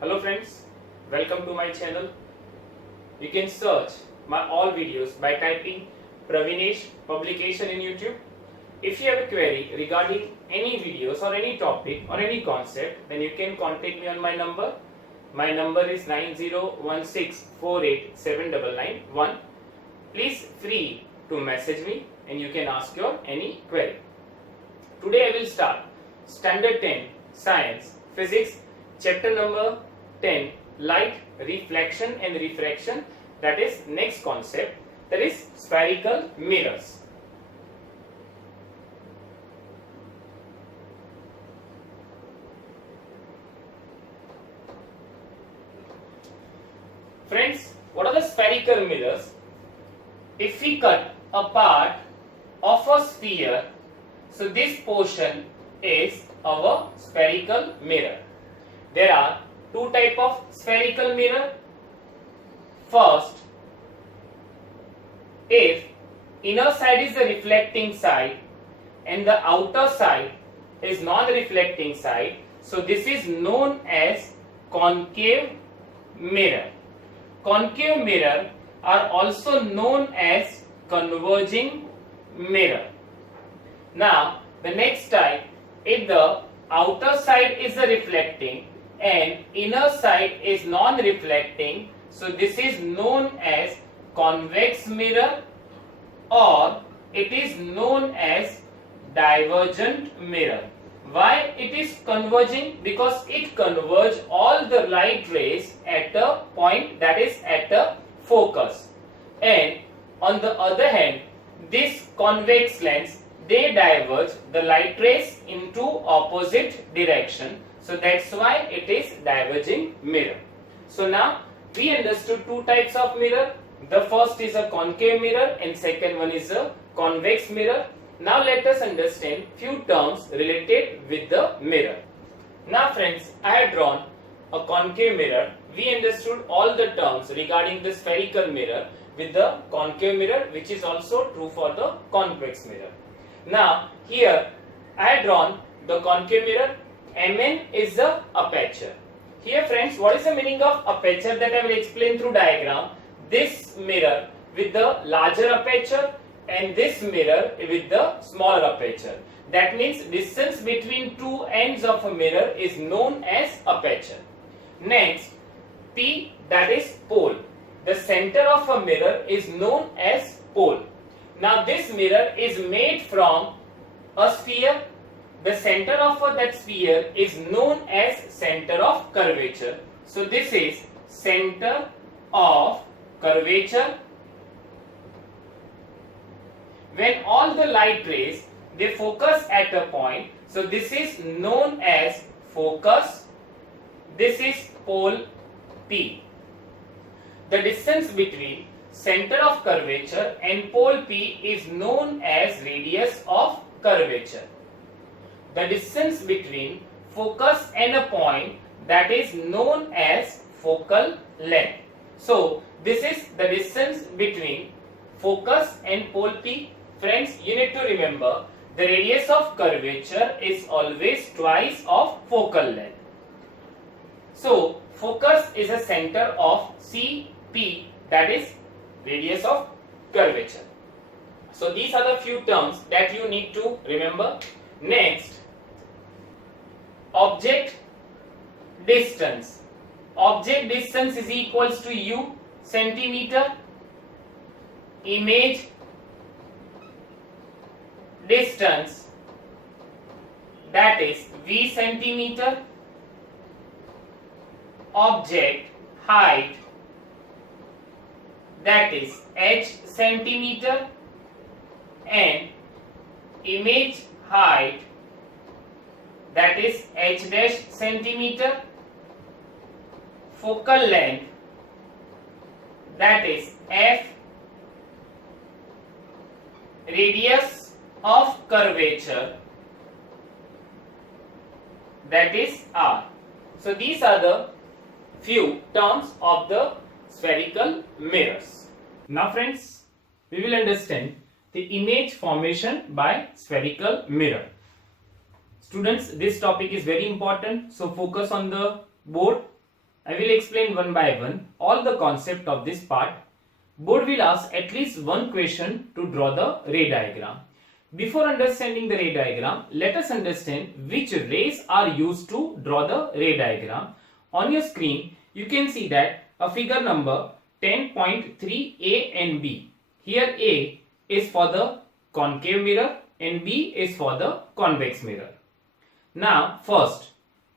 Hello friends, welcome to my channel. You can search my all videos by typing Pravinesh Publication in YouTube. If you have a query regarding any videos or any topic or any concept, then you can contact me on my number. My number is 9016487991. Please free to message me and you can ask your any query. Today I will start Standard 10 Science Physics chapter number 10 Light, Reflection and Refraction, that is next concept, that is spherical mirrors. Friends, what are the spherical mirrors? If we cut a part of a sphere, so this portion is our spherical mirror. There are two types of spherical mirror. First, if inner side is the reflecting side and the outer side is non-reflecting side, so this is known as concave mirror. Concave mirror are also known as converging mirror. Now, the next type, if the outer side is the reflecting and inner side is non-reflecting, so this is known as convex mirror, or it is known as divergent mirror. Why it is converging? Because it converges all the light rays at a point, that is at a focus, and on the other hand this convex lens, they diverge the light rays into opposite direction. So that's why it is diverging mirror. So now we understood two types of mirror. The first is a concave mirror and second one is a convex mirror. Now let us understand few terms related with the mirror. Now friends, I have drawn a concave mirror. We understood all the terms regarding the spherical mirror with the concave mirror, which is also true for the convex mirror. Now here I have drawn the concave mirror. Mn is the aperture. Here friends, what is the meaning of aperture? That I will explain through diagram. This mirror with the larger aperture and this mirror with the smaller aperture. That means distance between two ends of a mirror is known as aperture. Next, P, that is pole. The center of a mirror is known as pole. Now this mirror is made from a sphere. The center of that sphere is known as center of curvature. So this is center of curvature. When all the light rays, they focus at a point, so this is known as focus. This is pole P. The distance between center of curvature and pole P is known as radius of curvature. The distance between focus and a point, that is known as focal length. So this is the distance between focus and pole P. Friends, you need to remember the radius of curvature is always twice of focal length. So focus is a center of CP, that is radius of curvature. So these are the few terms that you need to remember. Next, object distance. Object distance is equals to U centimeter. Image distance, that is V centimeter. Object height, that is H centimeter, and image height, that is H dash centimeter. Focal length, that is F. Radius of curvature, that is R. So these are the few terms of the spherical mirrors. Now friends, we will understand the image formation by spherical mirror. Students, this topic is very important, so focus on the board I will explain one by one all the concept of this part. Board will ask at least one question to draw the ray diagram. Before understanding the ray diagram, let us understand which rays are used to draw the ray diagram. On your screen, you can see that a figure number 10.3a and b. Here A is for the concave mirror and B is for the convex mirror. Now first,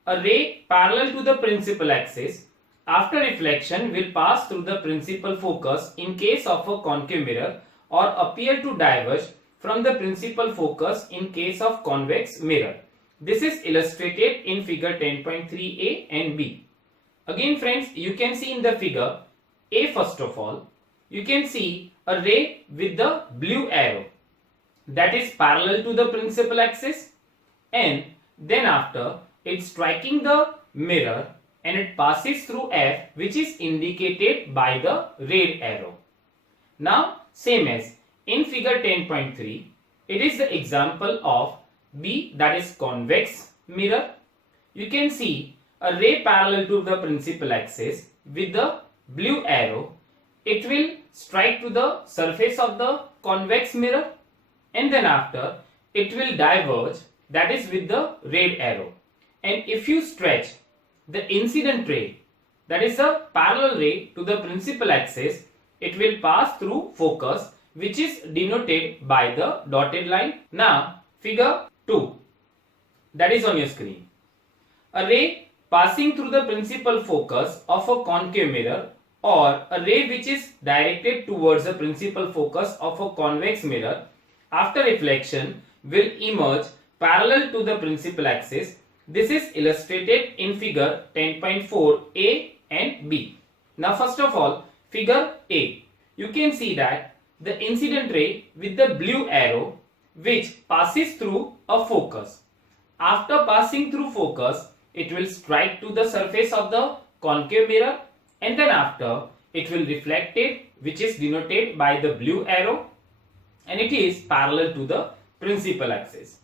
a ray parallel to the principal axis after reflection will pass through the principal focus in case of a concave mirror or appear to diverge from the principal focus in case of convex mirror. This is illustrated in figure 10.3a and b. Again friends, you can see in the figure A, first of all, you can see a ray with the blue arrow that is parallel to the principal axis, and then after it's striking the mirror and it passes through F, which is indicated by the red arrow. Now same as in figure 10.3, it is the example of B, that is convex mirror. You can see a ray parallel to the principal axis with the blue arrow. It will strike to the surface of the convex mirror and then after it will diverge, that is with the red arrow. And if you stretch the incident ray, that is a parallel ray to the principal axis, it will pass through focus, which is denoted by the dotted line. Now figure 2, that is on your screen. A ray passing through the principal focus of a concave mirror or a ray which is directed towards the principal focus of a convex mirror after reflection will emerge parallel to the principal axis. This is illustrated in figure 10.4a and b. Now first of all, figure A, you can see that the incident ray with the blue arrow which passes through a focus. After passing through focus, it will strike to the surface of the concave mirror and then after it will reflect it, which is denoted by the blue arrow, and it is parallel to the principal axis.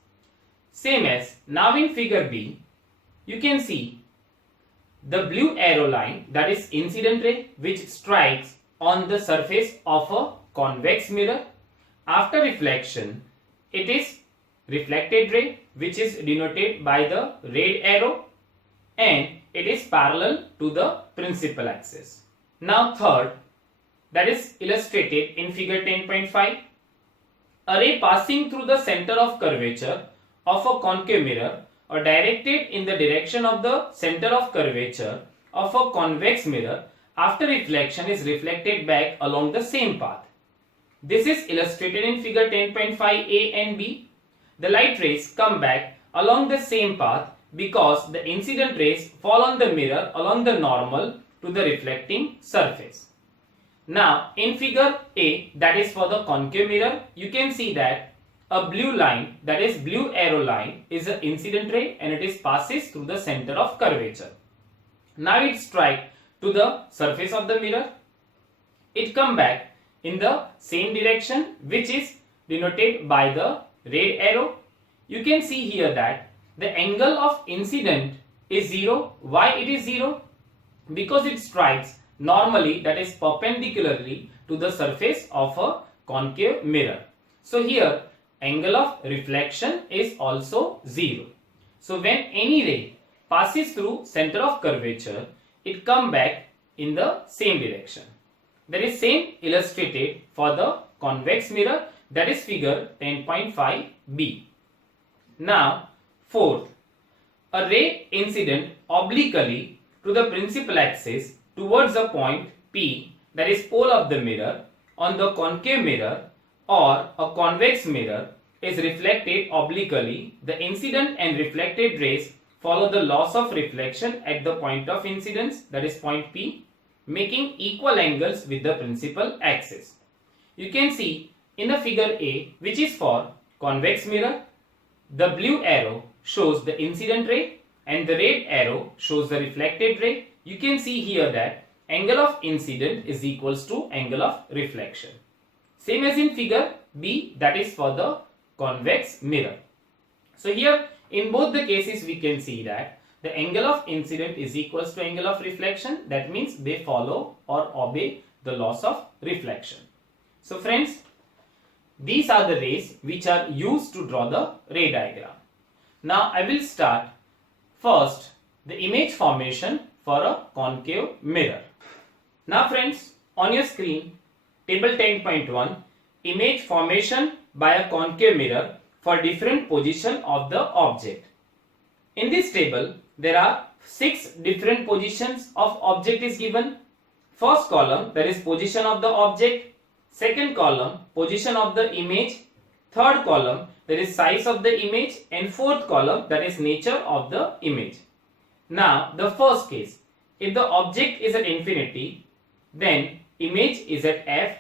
Same as now in figure B, you can see the blue arrow line, that is incident ray, which strikes on the surface of a convex mirror. After reflection, it is reflected ray, which is denoted by the red arrow, and it is parallel to the principal axis. Now third, that is illustrated in figure 10.5. A ray passing through the center of curvature of a concave mirror or directed in the direction of the center of curvature of a convex mirror after reflection is reflected back along the same path. This is illustrated in figure 10.5a and b. The light rays come back along the same path because the incident rays fall on the mirror along the normal to the reflecting surface. Now in figure A, that is for the concave mirror, you can see that a blue line, that is blue arrow line, is an incident ray and it is passes through the center of curvature. Now it strikes to the surface of the mirror. It come back in the same direction, which is denoted by the red arrow. You can see here that the angle of incident is 0. Why it is 0? Because it strikes normally, that is perpendicularly to the surface of a concave mirror. So here angle of reflection is also 0. So when any ray passes through center of curvature, it come back in the same direction. That is same illustrated for the convex mirror, that is figure 10.5b. Now fourth, a ray incident obliquely to the principal axis towards a point P, that is pole of the mirror, on the concave mirror or a convex mirror is reflected obliquely. The incident and reflected rays follow the laws of reflection at the point of incidence, that is point P, making equal angles with the principal axis. You can see in the figure A, which is for convex mirror, the blue arrow shows the incident ray and the red arrow shows the reflected ray. You can see here that angle of incident is equals to angle of reflection. Same as in figure B, that is for the convex mirror. So here in both the cases we can see that the angle of incident is equals to angle of reflection. That means they follow or obey the laws of reflection. So friends, these are the rays which are used to draw the ray diagram. Now I will start first the image formation for a concave mirror. Now friends, on your screen, table 10.1, image formation by a concave mirror for different position of the object. In this table, there are 6 different positions of object is given. First column, that is position of the object. Second column, position of the image. Third column, that is size of the image. And fourth column, that is nature of the image. Now, the first case, if the object is at infinity, then image is at f.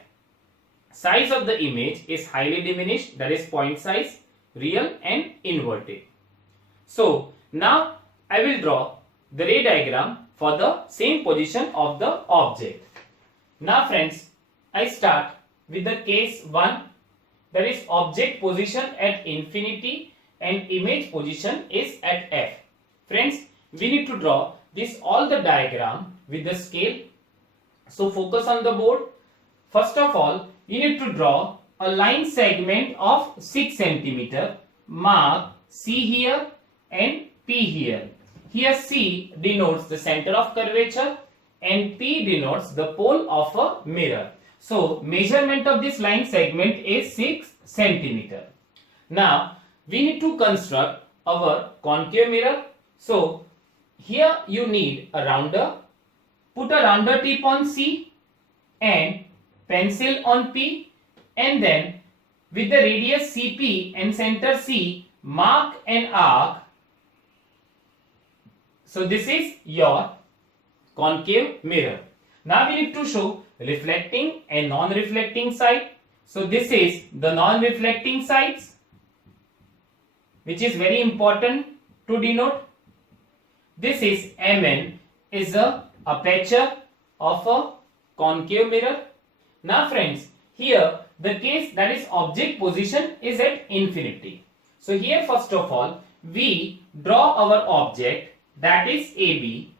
Size of the image is highly diminished, that is point size, real and inverted. So, now I will draw the ray diagram for the same position of the object. Now friends, I start with the case 1, that is object position at infinity and image position is at f. Friends, we need to draw this all the diagram with the scale. So focus on the board. First of all, you need to draw a line segment of 6 cm. Mark C here and P here. Here C denotes the center of curvature and P denotes the pole of a mirror. So measurement of this line segment is 6 cm. Now we need to construct our concave mirror. So here you need a rounder. Put a rounder tip on C and pencil on P, and then with the radius CP and center C, mark an arc. So this is your concave mirror. Now we need to show reflecting and non-reflecting side. So this is the non-reflecting sides, which is very important to denote. This is Mn, is a aperture of a concave mirror. Now friends, here the case that is object position is at infinity. So here first of all we draw our object, that is AB,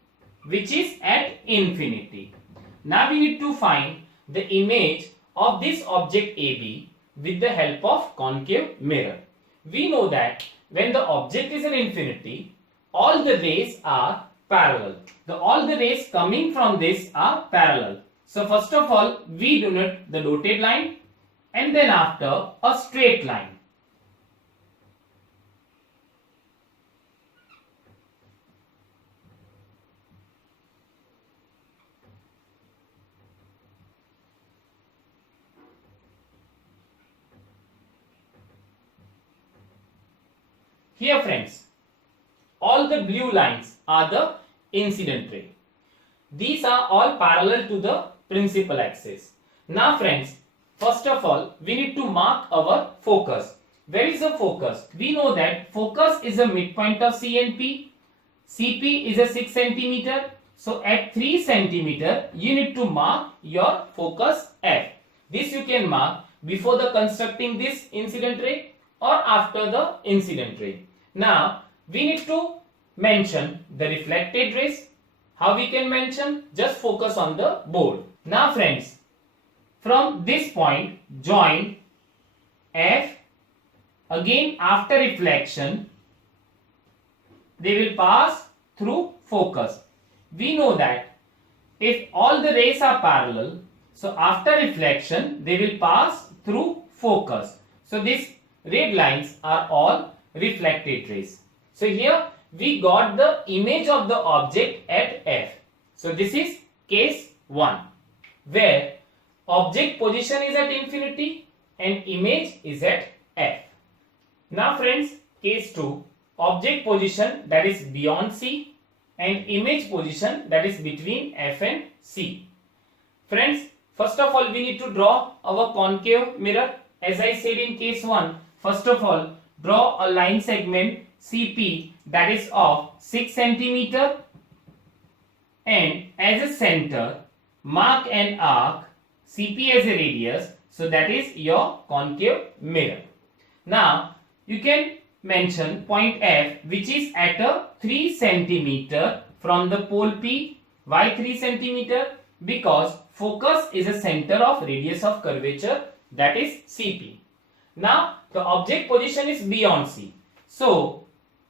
which is at infinity. Now we need to find the image of this object AB with the help of concave mirror. We know that when the object is at infinity, all the rays are parallel. All the rays coming from this are parallel. So first of all we denote the dotted line and then after a straight line. Here friends, all the blue lines are the incident ray. These are all parallel to the principal axis. Now friends, first of all we need to mark our focus. Where is the focus? We know that focus is a midpoint of C and P. CP is a 6 cm. So at 3 cm you need to mark your focus F. This you can mark before the constructing this incident ray or after the incident ray. Now we need to mention the reflected rays. How we can mention? Just focus on the board. Now friends, from this point join F. Again after reflection they will pass through focus. We know that if all the rays are parallel, so after reflection they will pass through focus. So these red lines are all reflected rays. So here we got the image of the object at F. So this is case 1, where object position is at infinity and image is at F. Now friends, case 2, object position that is beyond C and image position that is between F and C. Friends, first of all we need to draw our concave mirror. As I said in case 1, first of all draw a line segment CP that is of 6 cm and as a center mark an arc CP as a radius, so that is your concave mirror. Now you can mention point F which is at a 3 centimeter from the pole P. Why 3 centimeter? Because focus is a center of radius of curvature, that is CP. Now the object position is beyond C. So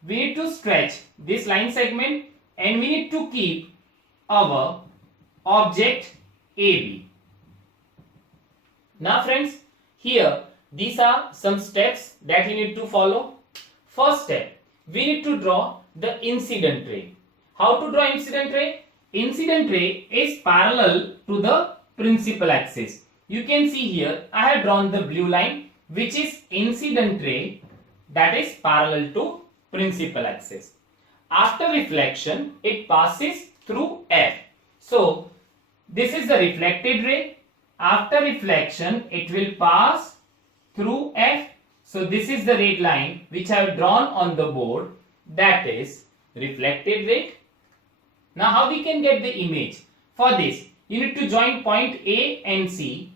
we need to stretch this line segment and we need to keep our object AB. Now friends, here these are some steps that we need to follow. First step, we need to draw the incident ray. How to draw incident ray? Incident ray is parallel to the principal axis. You can see here I have drawn the blue line which is incident ray, that is parallel to principal axis. After reflection it passes through F. So this is the reflected ray. After reflection it will pass through F. So this is the red line which I have drawn on the board, that is reflected ray. Now how we can get the image? For this you need to join point A and C.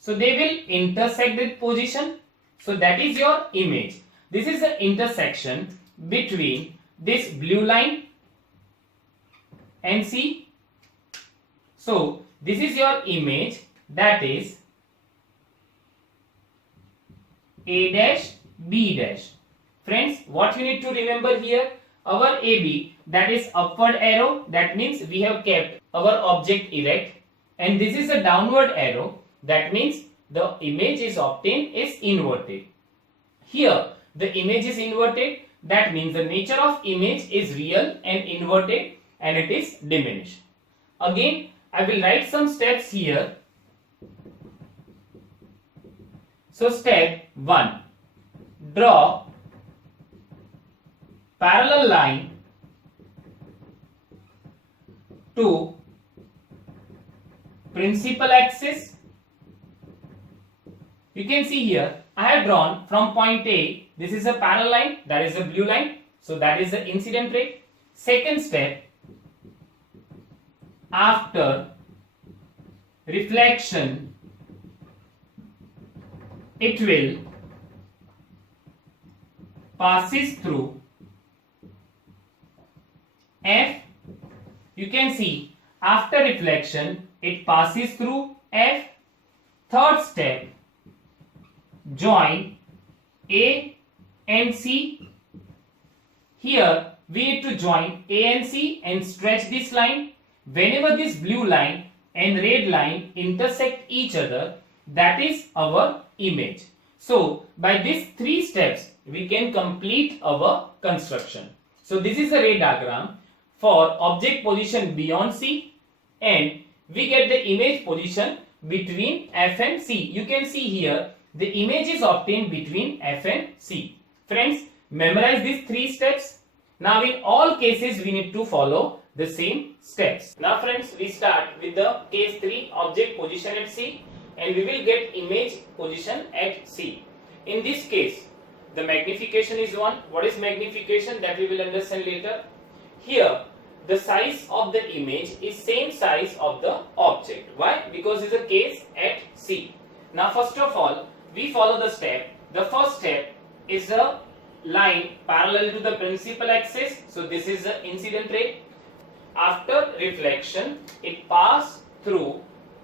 So they will intersect that position. So that is your image. This is the intersection between this blue line and C. So this is your image, that is A dash B dash. Friends, what you need to remember here, our AB, that is upward arrow, that means we have kept our object erect, and this is a downward arrow, that means the image is obtained is inverted. Here the image is inverted, that means the nature of image is real and inverted and it is diminished. Again I will write some steps here. So step 1, draw parallel line to principal axis. You can see here I have drawn from point A, this is a parallel line, that is a blue line, so that is the incident ray. Second step, after reflection it will passes through F. You can see after reflection it passes through F. Third step, join A and C. Here we need to join A and C and stretch this line. Whenever this blue line and red line intersect each other, that is our image. So by these 3 steps we can complete our construction. So this is a ray diagram for object position beyond C, and we get the image position between F and C. You can see here the image is obtained between F and C. Friends, memorize these 3 steps. Now in all cases we need to follow the same steps. Now friends, we start with the case 3, object position at C, and we will get image position at C. In this case the magnification is 1. What is magnification? That we will understand later. Here the size of the image is same size of the object. Why? Because it's a case at C. Now first of all we follow the step. The first step is a line parallel to the principal axis. So this is the incident ray. After reflection it passes through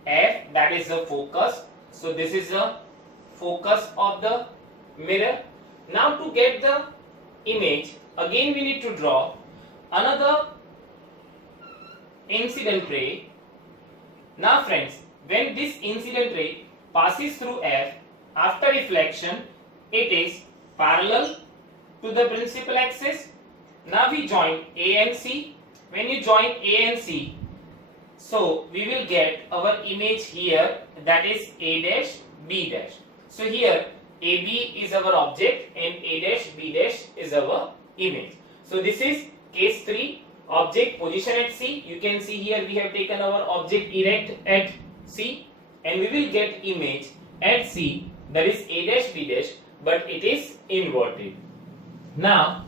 F, that is the focus. So this is the focus of the mirror. Now to get the image, again we need to draw another incident ray. Now friends, when this incident ray passes through F, after reflection it is parallel to the principal axis. Now we join A and C. When you join A and C, so we will get our image here, that is A dash B dash. So here AB is our object and A dash B dash is our image. So this is case 3, object position at C. You can see here we have taken our object erect at C, and we will get image at C, that is A dash B dash, but it is inverted. Now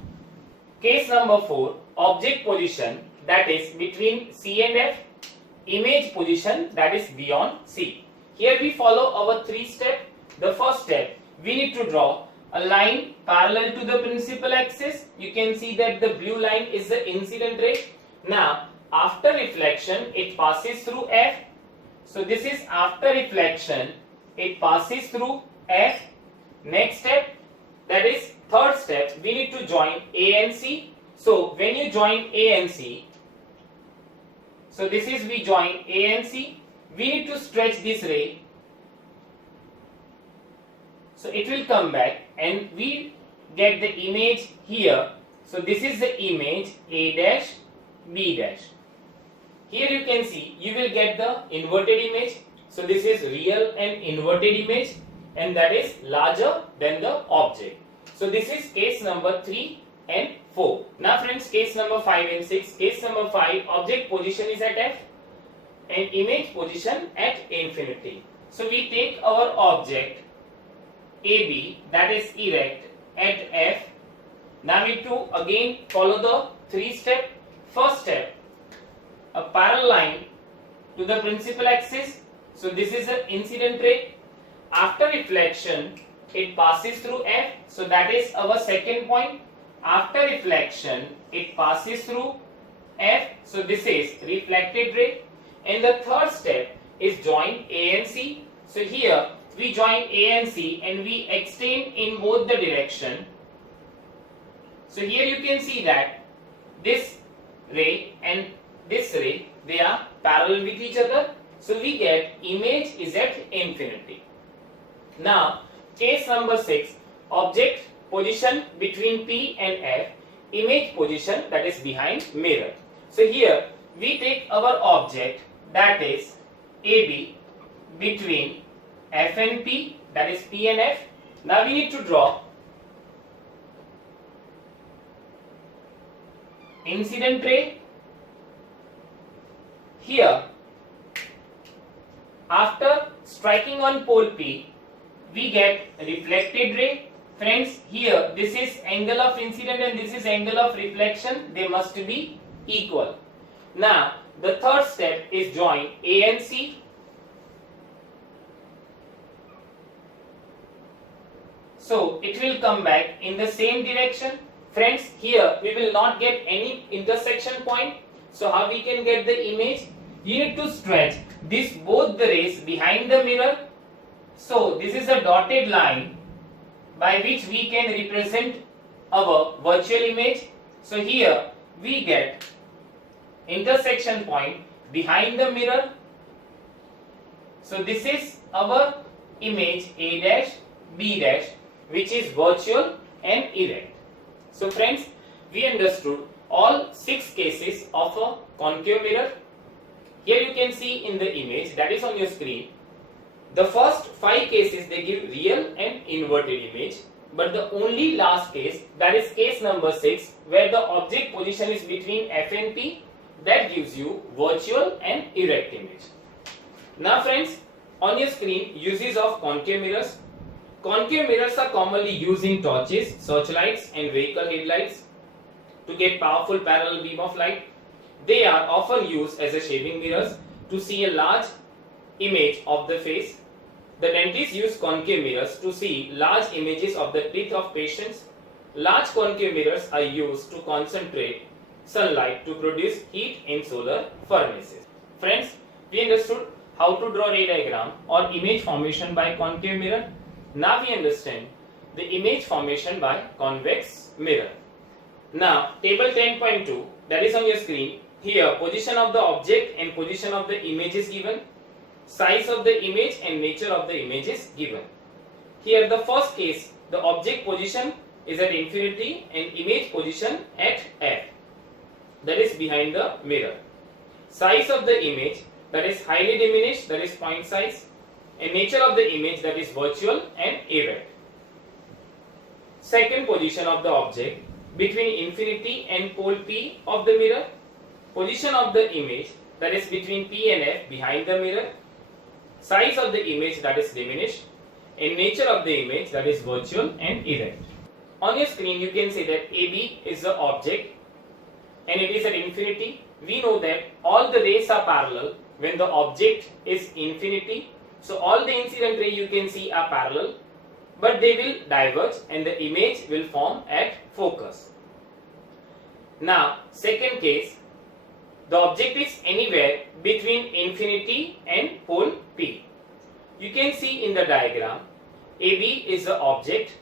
case number 4, object position, that is between C and F, image position, that is beyond C. Here we follow our 3 steps. The first step, we need to draw a line parallel to the principal axis. You can see that the blue line is the incident ray. Now after reflection it passes through F. So this is after reflection, it passes through F. Next step, that is third step, we need to join A and C. So when you join A and C, so this is we join A and C, we need to stretch this ray. So it will come back and we get the image here. So this is the image A dash B dash. Here you can see you will get the inverted image. So this is real and inverted image, and that is larger than the object. So this is case number 3 and 4. Now friends, case number 5 and 6. Case number 5, object position is at F and image position at infinity. So we take our object AB, that is erect, at F. Now we need to again follow the 3 step. First step, a parallel line to the principal axis. So this is an incident ray. After reflection, it passes through F. So that is our second point. After reflection, it passes through F. So this is reflected ray. And the third step is join A and C. So here we join A and C and we extend in both the direction. So here you can see that this ray and this ray, they are parallel with each other. So we get image is at infinity. Now case number 6, object position between P and F, image position, that is behind mirror. So here we take our object, that is AB, between F and P, that is P and F. Now we need to draw incident ray. Here, after striking on pole P, we get reflected ray. Friends, here this is angle of incident and this is angle of reflection. They must be equal. Now, the third step is join A and C. So, it will come back in the same direction. Friends, here we will not get any intersection point. So how we can get the image? You need to stretch this both the rays behind the mirror. So this is a dotted line by which we can represent our virtual image. So here we get intersection point behind the mirror. So this is our image A dash B dash, which is virtual and erect. So friends, we understood all 6 cases of a concave mirror. Here you can see in the image that is on your screen, the first 5 cases they give real and inverted image, but the only last case, that is case number 6, where the object position is between F and P, that gives you virtual and erect image. Now friends, on your screen, uses of concave mirrors. Concave mirrors are commonly used in torches, searchlights and vehicle headlights to get powerful parallel beam of light. They are often used as a shaving mirrors to see a large image of the face. The dentists use concave mirrors to see large images of the teeth of patients. Large concave mirrors are used to concentrate sunlight to produce heat in solar furnaces. Friends, we understood how to draw ray diagram or image formation by concave mirror. Now we understand the image formation by convex mirror. Now, table 10.2, that is on your screen. Here, position of the object and position of the image is given. Size of the image and nature of the image is given. Here, the first case, the object position is at infinity and image position at F, that is behind the mirror. Size of the image, that is highly diminished, that is point size, and nature of the image, that is virtual and erect. Second position of the object between infinity and pole P of the mirror. Position of the image, that is between P and F behind the mirror. Size of the image, that is diminished, and nature of the image, that is virtual and erect. On your screen you can see that AB is the object and it is at infinity. We know that all the rays are parallel when the object is infinity. So all the incident ray you can see are parallel. but they will diverge and the image will form at focus. Now, second case, the object is anywhere between infinity and pole P. You can see in the diagram, AB is the object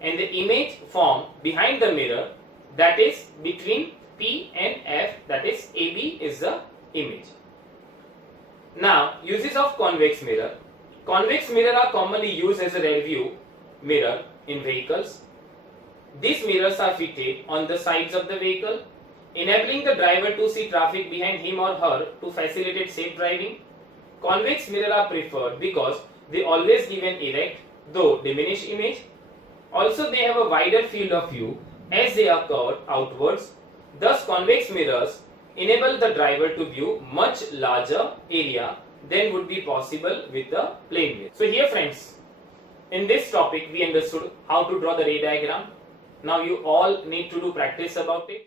and the image formed behind the mirror, that is between P and F, that is AB is the image. Now, uses of convex mirror. Convex mirror are commonly used as a rear view mirror in vehicles. These mirrors are fitted on the sides of the vehicle, enabling the driver to see traffic behind him or her to facilitate safe driving. Convex mirror are preferred because they always give an erect, though diminished image. Also, they have a wider field of view as they are curved outwards. Thus, convex mirrors enable the driver to view much larger area than would be possible with the plane mirror. So here friends, in this topic we understood how to draw the ray diagram. Now you all need to do practice about it.